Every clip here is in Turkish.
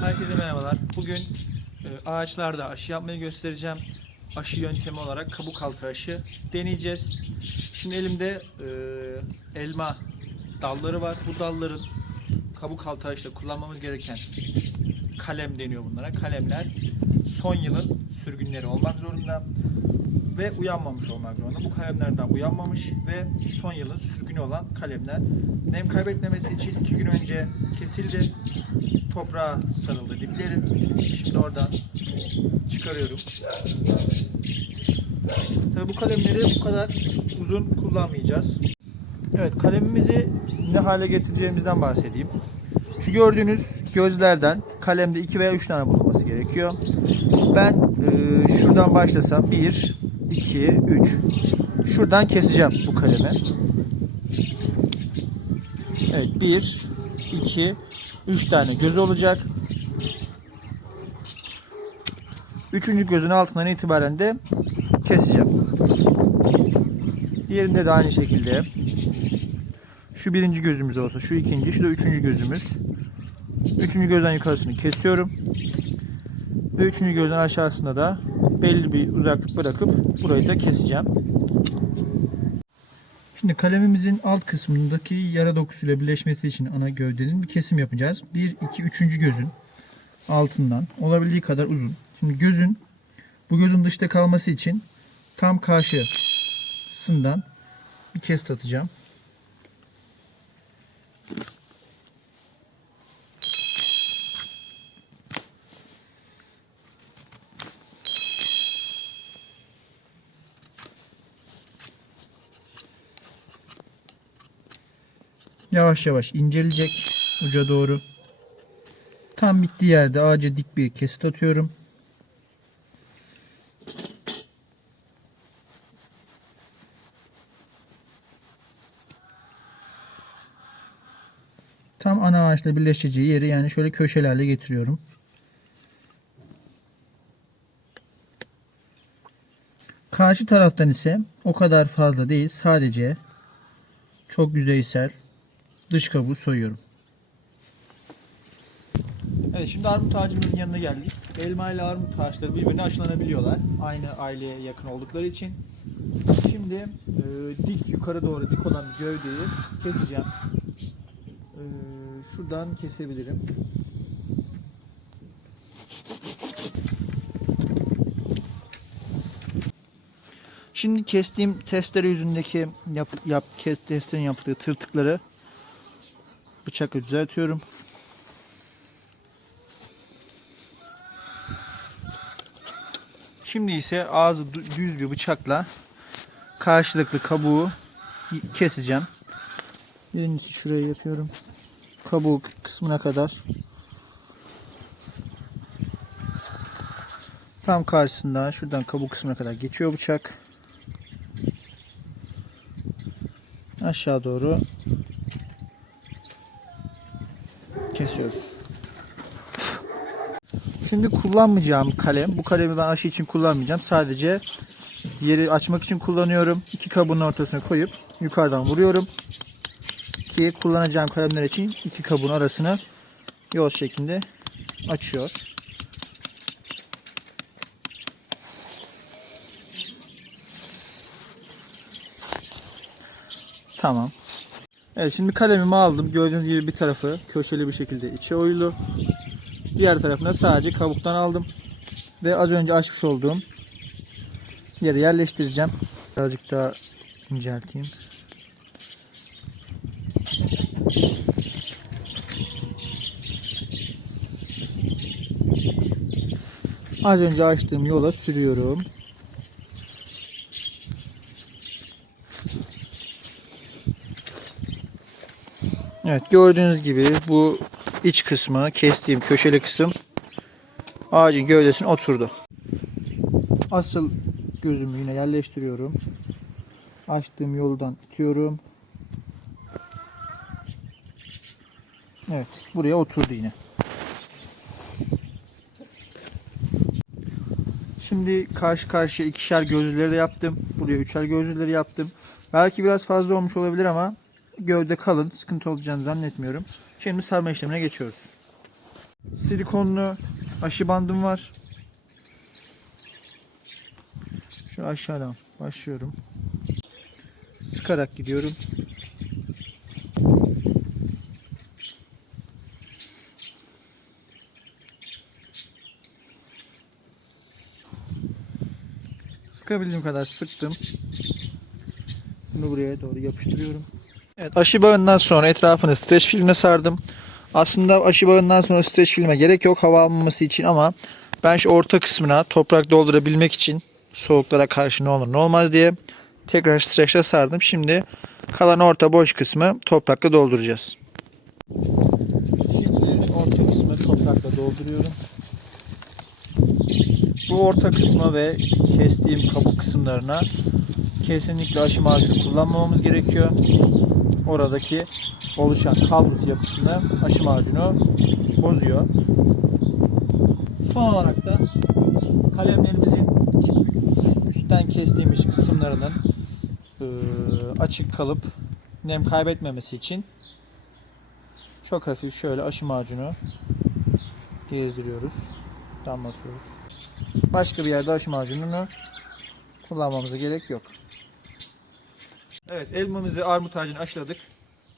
Herkese merhabalar. Bugün e, ağaçlarda aşı yapmayı göstereceğim. Aşı yöntemi olarak kabuk altı aşı deneyeceğiz. Şimdi elimde e, elma dalları var. Bu dalların kabuk altı aşıda kullanmamız gereken kalem deniyor bunlara. Kalemler son yılın sürgünleri olmak zorunda ve uyanmamış olmak zorunda. Bu kalemler daha uyanmamış ve son yılın sürgünü olan kalemler. Nem kaybetmemesi için iki gün önce kesildi. Toprağa sarıldı dipleri. Şimdi oradan çıkarıyorum. Tabii bu kalemleri bu kadar uzun kullanmayacağız. Evet kalemimizi ne hale getireceğimizden bahsedeyim. Şu gördüğünüz gözlerden kalemde 2 veya 3 tane bulunması gerekiyor. Ben e, şuradan başlasam 1, 2, 3. Şuradan keseceğim bu kalemi. Evet 1, 2, 3 tane göz olacak. Üçüncü gözün altından itibaren de keseceğim. Diğerinde de aynı şekilde. Şu birinci gözümüz olsa, şu ikinci, şu da üçüncü gözümüz. Üçüncü gözden yukarısını kesiyorum. Ve üçüncü gözden aşağısında da belli bir uzaklık bırakıp burayı da keseceğim. Şimdi kalemimizin alt kısmındaki yara dokusuyla birleşmesi için ana gövdenin bir kesim yapacağız. 1, 2, 3. gözün altından olabildiği kadar uzun. Şimdi gözün bu gözün dışta kalması için tam karşısından bir kesit atacağım. Yavaş yavaş inceleyecek uca doğru. Tam bittiği yerde ağaca dik bir kesit atıyorum. Tam ana ağaçla birleşeceği yeri yani şöyle köşelerle getiriyorum. Karşı taraftan ise o kadar fazla değil. Sadece çok yüzeysel dış kabuğu soyuyorum. Evet şimdi armut ağacımızın yanına geldik. Elma ile armut ağaçları birbirine aşılanabiliyorlar. Aynı aileye yakın oldukları için. Şimdi e, dik yukarı doğru dik olan gövdeyi keseceğim. E, şuradan kesebilirim. Şimdi kestiğim testere yüzündeki yap, yap, kes, testerin yaptığı tırtıkları bıçakla düzeltiyorum. Şimdi ise ağzı dü- düz bir bıçakla karşılıklı kabuğu keseceğim. Birincisi şurayı yapıyorum. Kabuğu kısmına kadar. Tam karşısından şuradan kabuk kısmına kadar geçiyor bıçak. Aşağı doğru kesiyoruz. Şimdi kullanmayacağım kalem. Bu kalemi ben aşı için kullanmayacağım. Sadece yeri açmak için kullanıyorum. İki kabuğun ortasına koyup yukarıdan vuruyorum. Ki kullanacağım kalemler için iki kabuğun arasını yol şeklinde açıyor. Tamam. Evet şimdi kalemimi aldım. Gördüğünüz gibi bir tarafı köşeli bir şekilde içe oyulu. Diğer tarafına sadece kabuktan aldım. Ve az önce açmış olduğum yere yerleştireceğim. Birazcık daha incelteyim. Az önce açtığım yola sürüyorum. Evet gördüğünüz gibi bu iç kısmı kestiğim köşeli kısım ağacın gövdesine oturdu. Asıl gözümü yine yerleştiriyorum. Açtığım yoldan itiyorum. Evet buraya oturdu yine. Şimdi karşı karşıya ikişer gözlüleri de yaptım. Buraya üçer gözlüleri yaptım. Belki biraz fazla olmuş olabilir ama gövde kalın. Sıkıntı olacağını zannetmiyorum. Şimdi sarma işlemine geçiyoruz. silikonlu aşı bandım var. Şu aşağıdan başlıyorum. Sıkarak gidiyorum. Sıkabildiğim kadar sıktım. Bunu buraya doğru yapıştırıyorum. Evet aşı bağından sonra etrafını streç filmle sardım. Aslında aşı bağından sonra streç filme gerek yok hava almaması için ama ben şu orta kısmına toprak doldurabilmek için soğuklara karşı ne olur ne olmaz diye tekrar streçle sardım. Şimdi kalan orta boş kısmı toprakla dolduracağız. Şimdi orta kısmı toprakla dolduruyorum. Bu orta kısma ve kestiğim kabuk kısımlarına kesinlikle aşı macunu kullanmamamız gerekiyor. Oradaki oluşan kalbus yapısını aşı macunu bozuyor. Son olarak da kalemlerimizin üst- üstten kestiğimiz kısımlarının eee, açık kalıp nem kaybetmemesi için çok hafif şöyle aşı macunu gezdiriyoruz, damlatıyoruz. Başka bir yerde aşı macununu kullanmamıza gerek yok. Evet elmamızı armut ağacını aşıladık.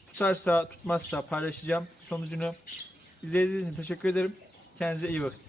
Tutarsa tutmazsa paylaşacağım sonucunu. İzlediğiniz için teşekkür ederim. Kendinize iyi bakın.